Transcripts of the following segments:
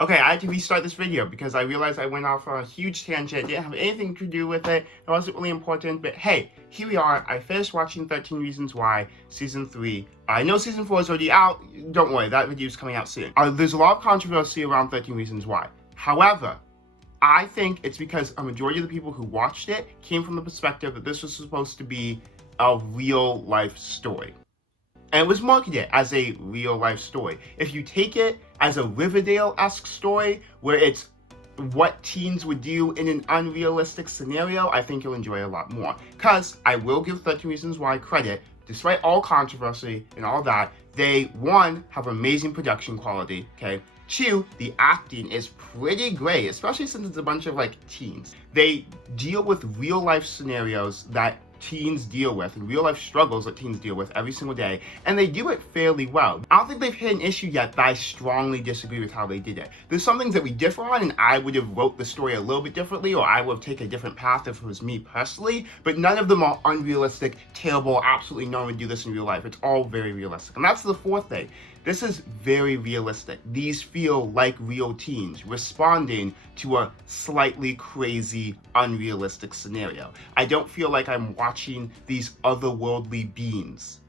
Okay, I had to restart this video because I realized I went off on a huge tangent. It didn't have anything to do with it. It wasn't really important, but hey, here we are. I finished watching 13 Reasons Why Season 3. I know Season 4 is already out. Don't worry, that video is coming out soon. There's a lot of controversy around 13 Reasons Why. However, I think it's because a majority of the people who watched it came from the perspective that this was supposed to be a real life story. And it was marketed as a real life story. If you take it as a Riverdale-esque story, where it's what teens would do in an unrealistic scenario, I think you'll enjoy it a lot more. Because I will give 13 Reasons Why credit, despite all controversy and all that, they, one, have amazing production quality, okay? Two, the acting is pretty great, especially since it's a bunch of, teens. They deal with real-life scenarios that teens deal with, and real life struggles that teens deal with every single day, and they do it fairly well. I don't think they've hit an issue yet that I strongly disagree with how they did it. There's some things that we differ on, and I would have wrote the story a little bit differently, or I would have taken a different path if it was me personally, but none of them are unrealistic, terrible, absolutely no one would do this in real life. It's all very realistic. And that's the fourth thing. This is very realistic. These feel like real teens responding to a slightly crazy, unrealistic scenario. I don't feel like I'm watching these otherworldly beings.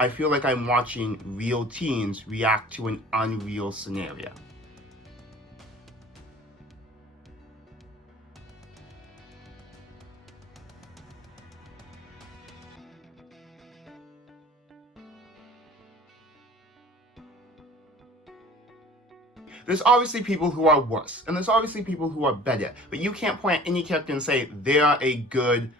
I feel like I'm watching real teens react to an unreal scenario. There's obviously people who are worse, and there's obviously people who are better, but you can't point at any character and say they are a good,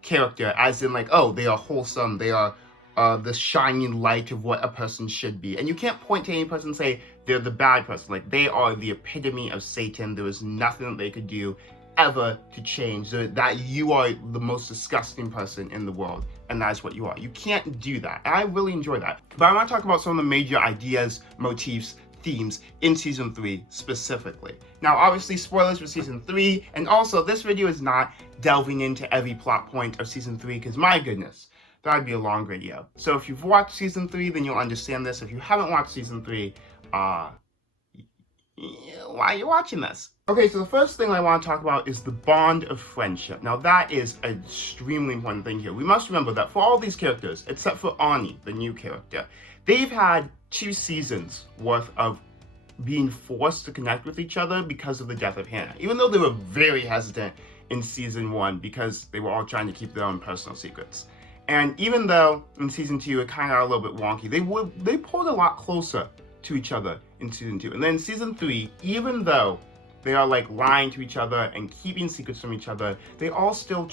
character, as in, oh, they are wholesome, they are the shining light of what a person should be. And you can't point to any person and say they're the bad person. They are the epitome of Satan. There is nothing that they could do ever to change that you are the most disgusting person in the world, and that's what you are. You can't do that, and I really enjoy that. But I want to talk about some of the major ideas, motifs, themes in season 3 specifically. Now, obviously, spoilers for season 3, and also this video is not delving into every plot point of season 3, because my goodness, that'd be a long video. So if you've watched season 3, then you'll understand this. If you haven't watched season 3, why are you watching this? Okay, so the first thing I want to talk about is the bond of friendship. Now, that is an extremely important thing here. We must remember that for all these characters, except for Ani, the new character, they've had 2 seasons worth of being forced to connect with each other because of the death of Hannah. Even though they were very hesitant in season 1 because they were all trying to keep their own personal secrets. And even though in season 2 it kind of got a little bit wonky, they pulled a lot closer to each other in season 2. And then in season 3, even though they are lying to each other and keeping secrets from each other, they all still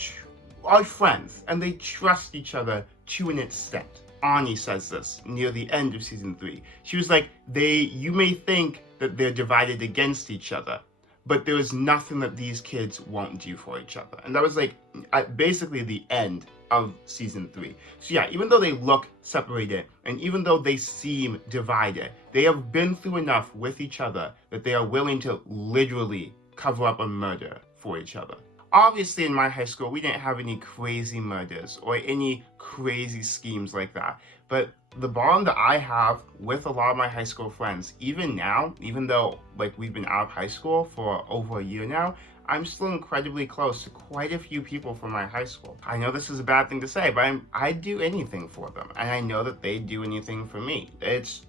are friends and they trust each other to an extent. Ani says this near the end of season 3. She was like, you may think that they're divided against each other, but there is nothing that these kids won't do for each other. And that was at basically the end of season 3. So yeah, even though they look separated and even though they seem divided, they have been through enough with each other that they are willing to literally cover up a murder for each other. Obviously, in my high school, we didn't have any crazy murders or any crazy schemes like that. But the bond that I have with a lot of my high school friends, even now, even though we've been out of high school for over a year now, I'm still incredibly close to quite a few people from my high school. I know this is a bad thing to say, but I'd do anything for them. And I know that they'd do anything for me. It's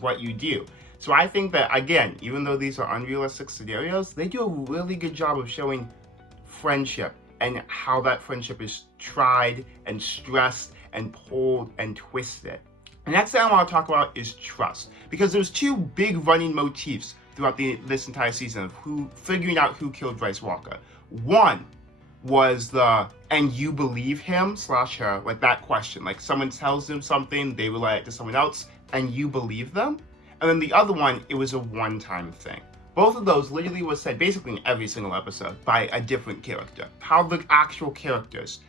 what you do. So I think that, again, even though these are unrealistic scenarios, they do a really good job of showing friendship and how that friendship is tried and stressed and pulled and twisted. The next thing I want to talk about is trust, because there's 2 big running motifs throughout this entire season of figuring out who killed Bryce Walker. One was and you believe him / her, that question, someone tells them something, they relay it to someone else, and you believe them. And then the other one, it was a one-time thing. Both of those literally was said basically in every single episode by a different character. How the actual characters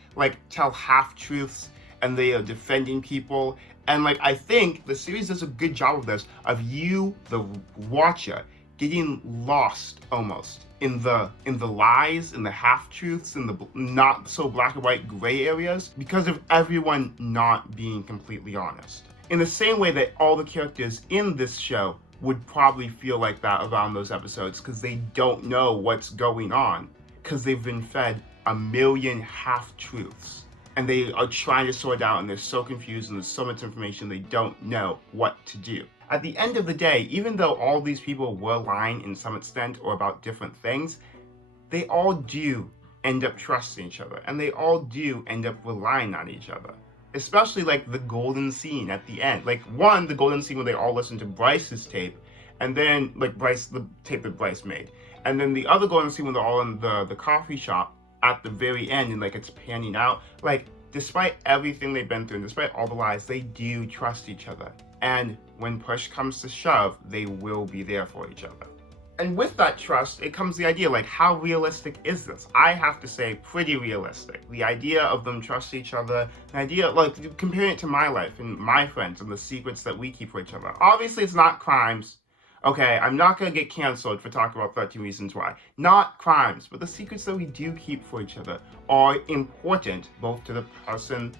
tell half-truths and they are defending people. And I think the series does a good job of this, of you, the watcher, getting lost almost in the lies, in the half-truths, in the not so black and white gray areas because of everyone not being completely honest. In the same way that all the characters in this show would probably feel like that around those episodes because they don't know what's going on because they've been fed a million half-truths. And they are trying to sort out, and they're so confused, and there's so much information they don't know what to do. At the end of the day, even though all these people were lying in some extent or about different things, they all do end up trusting each other, and they all do end up relying on each other. Especially like the golden scene at the end. Like the golden scene where they all listen to Bryce's tape, and then like the tape that Bryce made. And then the other golden scene when they're all in the coffee shop at the very end, and like it's panning out. Like, despite everything they've been through, and despite all the lies, they do trust each other. And when push comes to shove, they will be there for each other. And with that trust, it comes the idea, like, how realistic is this? I have to say, pretty realistic. The idea of them trusting each other, the idea, like, comparing it to my life and my friends and the secrets that we keep for each other. Obviously, it's not crimes. Okay, I'm not going to get canceled for talking about 13 Reasons Why. Not crimes, but the secrets that we do keep for each other are important, both to the person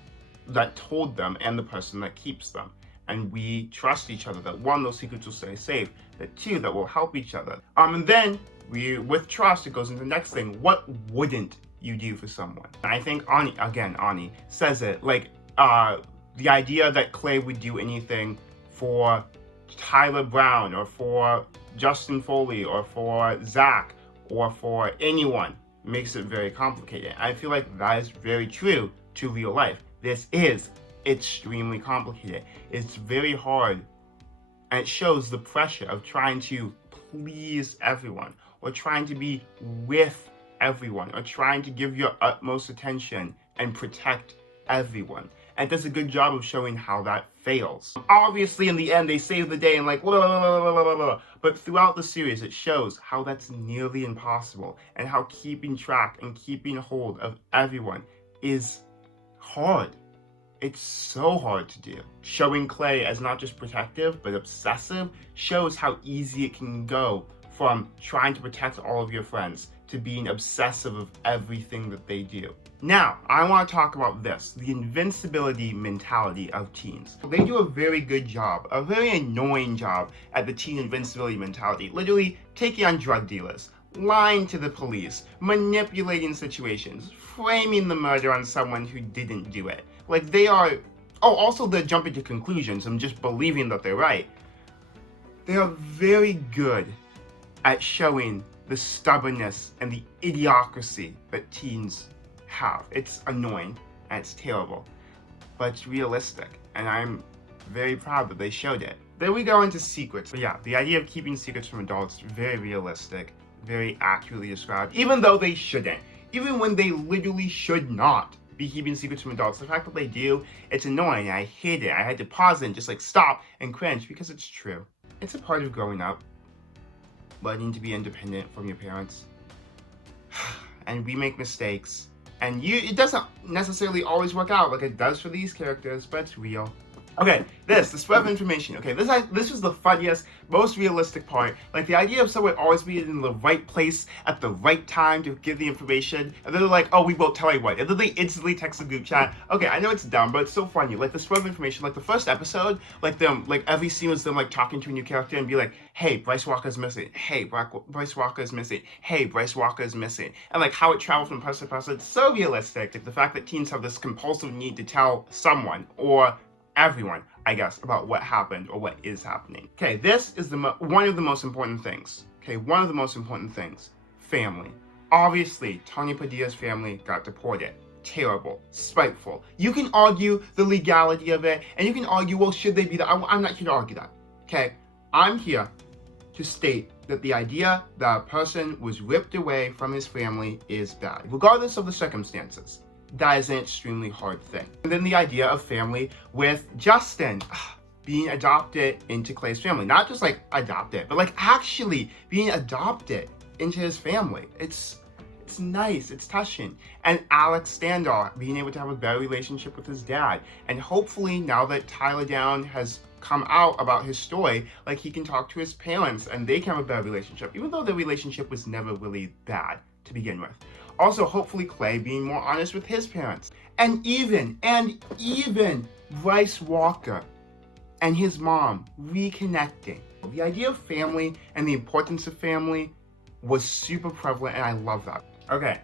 that told them and the person that keeps them. And we trust each other that one, those secrets will stay safe, that two, that will help each other. And then, with trust, it goes into the next thing. What wouldn't you do for someone? And I think Ani says it, like, the idea that Clay would do anything for Tyler Brown, or for Justin Foley, or for Zach, or for anyone makes it very complicated. I feel like that is very true to real life. This is extremely complicated. It's very hard, and it shows the pressure of trying to please everyone, or trying to be with everyone, or trying to give your utmost attention and protect everyone. And it does a good job of showing how that fails. Obviously, in the end, they save the day and like, blah, blah, blah, blah, blah, blah. But throughout the series, it shows how that's nearly impossible, and how keeping track and keeping hold of everyone is hard. It's so hard to do. Showing Clay as not just protective, but obsessive shows how easy it can go from trying to protect all of your friends to being obsessive of everything that they do. Now, I want to talk about this, the invincibility mentality of teens. They do a very good job, a very annoying job at the teen invincibility mentality, literally taking on drug dealers, lying to the police, manipulating situations, framing the murder on someone who didn't do it. Like, they are, also they're jumping to conclusions and just believing that they're right. They are very good at showing the stubbornness and the idiocracy that teens have. It's annoying and it's terrible, but it's realistic, and I'm very proud that they showed it. Then we go into secrets. But yeah, the idea of keeping secrets from adults, very realistic, very accurately described, even though they shouldn't. Even when they literally should not be keeping secrets from adults. The fact that they do, it's annoying. I hate it. I had to pause it and just like stop and cringe because it's true. It's a part of growing up, learning to be independent from your parents. And we make mistakes. And it doesn't necessarily always work out like it does for these characters, but it's real. Okay, the spread of information. Okay, this was the funniest, most realistic part. Like, the idea of someone always being in the right place at the right time to give the information, and then they're like, oh, we won't tell anyone. And then they instantly text the group chat. Okay, I know it's dumb, but it's so funny. Like, the spread of information, like the first episode, like every scene was them like talking to a new character and be like, hey, Bryce Walker's missing. Hey, Bryce Walker's missing. Hey, Bryce Walker's missing. And like how it traveled from person to person, it's so realistic. Like, the fact that teens have this compulsive need to tell someone, or everyone, I guess, about what happened or what is happening. Okay, this is one of the most important things. Okay, one of the most important things. Family. Obviously, Tony Padilla's family got deported. Terrible. Spiteful. You can argue the legality of it, and you can argue, well, should they be that? I'm not here to argue that. Okay? I'm here to state that the idea that a person was ripped away from his family is bad, regardless of the circumstances. That is an extremely hard thing. And then the idea of family with Justin being adopted into Clay's family. Not just like adopted, but like actually being adopted into his family. It's nice, it's touching. And Alex Standall being able to have a better relationship with his dad. And hopefully now that Tyler Down has come out about his story, like he can talk to his parents and they can have a better relationship, even though their relationship was never really bad to begin with. Also, hopefully Clay being more honest with his parents. And even Bryce Walker and his mom reconnecting. The idea of family and the importance of family was super prevalent, and I love that. Okay,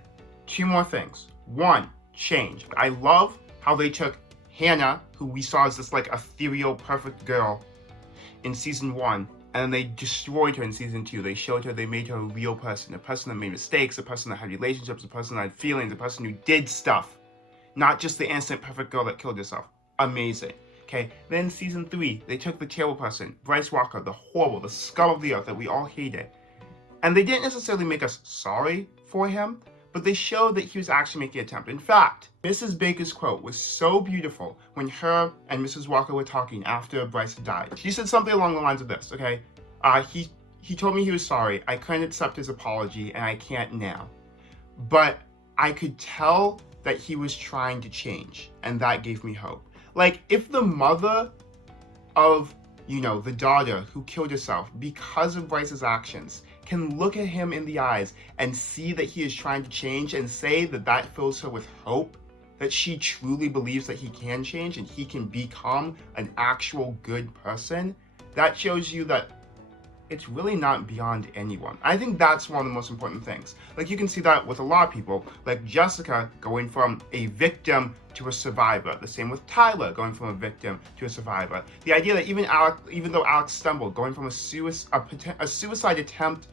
2 more things. 1, change. I love how they took Hannah, who we saw as this like ethereal, perfect girl in season 1, and then they destroyed her in season 2. They showed her, they made her a real person, a person that made mistakes, a person that had relationships, a person that had feelings, a person who did stuff. Not just the innocent, perfect girl that killed herself. Amazing. Okay, then season 3, they took the terrible person, Bryce Walker, the horrible, the scum of the earth that we all hated. And they didn't necessarily make us sorry for him, but they showed that he was actually making an attempt. In fact, Mrs. Baker's quote was so beautiful when her and Mrs. Walker were talking after Bryce had died. She said something along the lines of this, okay? He told me he was sorry. I couldn't accept his apology, and I can't now. But I could tell that he was trying to change, and that gave me hope. Like, if the mother of, the daughter who killed herself because of Bryce's actions can look at him in the eyes and see that he is trying to change and say that that fills her with hope, that she truly believes that he can change and he can become an actual good person, that shows you that it's really not beyond anyone. I think that's one of the most important things. Like, you can see that with a lot of people, like Jessica going from a victim to a survivor. The same with Tyler going from a victim to a survivor. The idea that even though Alex stumbled, going from a suicide attempt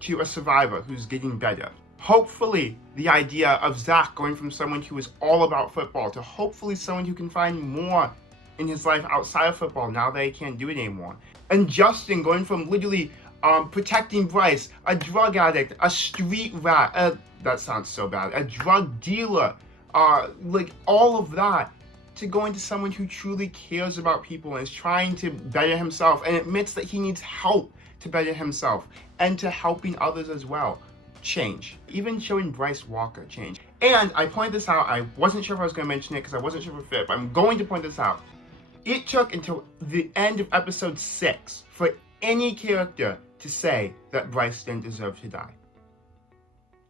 to a survivor who's getting better. Hopefully, the idea of Zach going from someone who is all about football to hopefully someone who can find more in his life outside of football now that he can't do it anymore. And Justin going from literally protecting Bryce, a drug addict, a street rat, that sounds so bad, a drug dealer, like all of that, to going to someone who truly cares about people and is trying to better himself and admits that he needs help to better himself, and to helping others as well. Change. Even showing Bryce Walker change. And I pointed this out, I wasn't sure if I was going to mention it because I wasn't sure if it fit, but I'm going to point this out. It took until the end of episode 6 for any character to say that Bryce didn't deserve to die.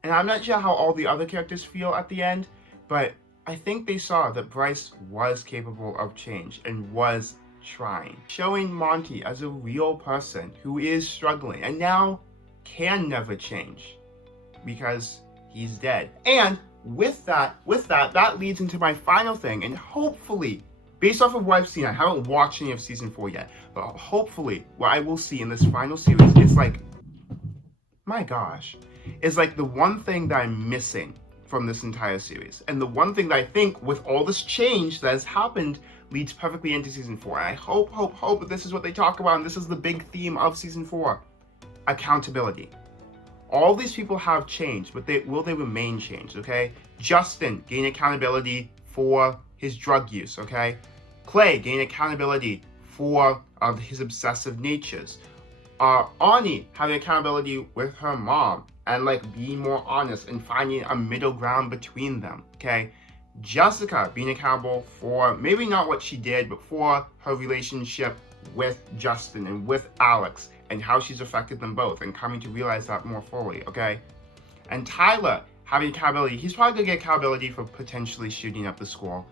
And I'm not sure how all the other characters feel at the end, but I think they saw that Bryce was capable of change and was trying. Showing Monty as a real person who is struggling and now can never change because he's dead. And with that leads into my final thing, and hopefully, based off of what I've seen, I haven't watched any of season 4 yet, but hopefully what I will see in this final series is like, my gosh, is like the one thing that I'm missing from this entire series. And the one thing that I think with all this change that has happened leads perfectly into season 4. And I hope that this is what they talk about, and this is the big theme of season 4. Accountability. All these people have changed, but will they remain changed, okay? Justin gain accountability for his drug use, okay? Clay gain accountability for his obsessive natures. Ani having accountability with her mom and like being more honest and finding a middle ground between them, okay? Jessica being accountable for maybe not what she did, but for her relationship with Justin and with Alex and how she's affected them both and coming to realize that more fully, okay? And Tyler having accountability. He's probably gonna get accountability for potentially shooting up the school.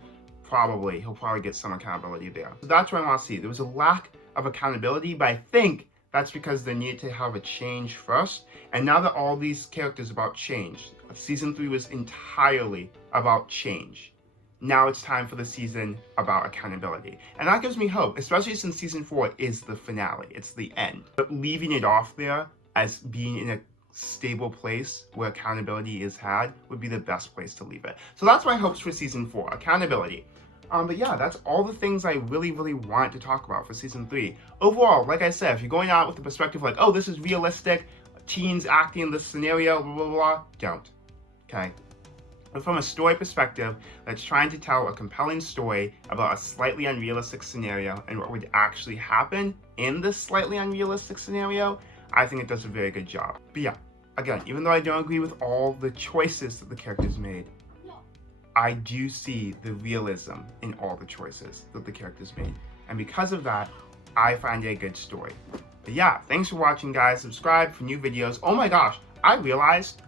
Probably. He'll probably get some accountability there. So that's what I want to see. There was a lack of accountability, but I think that's because they needed to have a change first. And now that all these characters about change, season 3 was entirely about change. Now it's time for the season about accountability. And that gives me hope, especially since season 4 is the finale. It's the end. But leaving it off there as being in a stable place where accountability is had would be the best place to leave it. So that's my hopes for season 4, accountability. But yeah, that's all the things I really wanted to talk about for season 3. Overall, like I said, if you're going out with the perspective like, oh, this is realistic, teens acting in this scenario, blah, blah, blah, don't. Okay? But from a story perspective that's trying to tell a compelling story about a slightly unrealistic scenario and what would actually happen in this slightly unrealistic scenario, I think it does a very good job. But yeah, again, even though I don't agree with all the choices that the characters made, I do see the realism in all the choices that the characters made. And because of that, I find it a good story. But yeah, thanks for watching, guys. Subscribe for new videos. Oh my gosh, I realized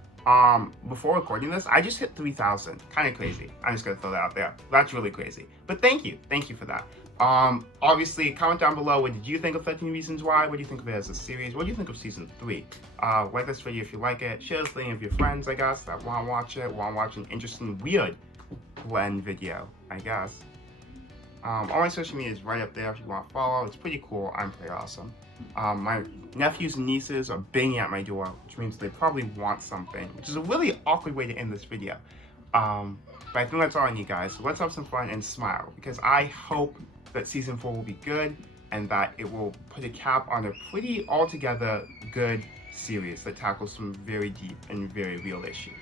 before recording this, I just hit 3,000. Kind of crazy. I'm just gonna throw that out there. That's really crazy. But thank you for that. Obviously, comment down below what did you think of 13 Reasons Why? What do you think of it as a series? What do you think of season 3? Like this video if you like it. Share this thing with your friends, I guess, that want to watch it, want to watch an interesting, weird blend video, I guess. All my social media is right up there if you want to follow. It's pretty cool. I'm pretty awesome. My nephews and nieces are banging at my door, which means they probably want something, which is a really awkward way to end this video. But I think that's all I need, guys. So let's have some fun and smile, because I hope that season 4 will be good and that it will put a cap on a pretty altogether good series that tackles some very deep and very real issues.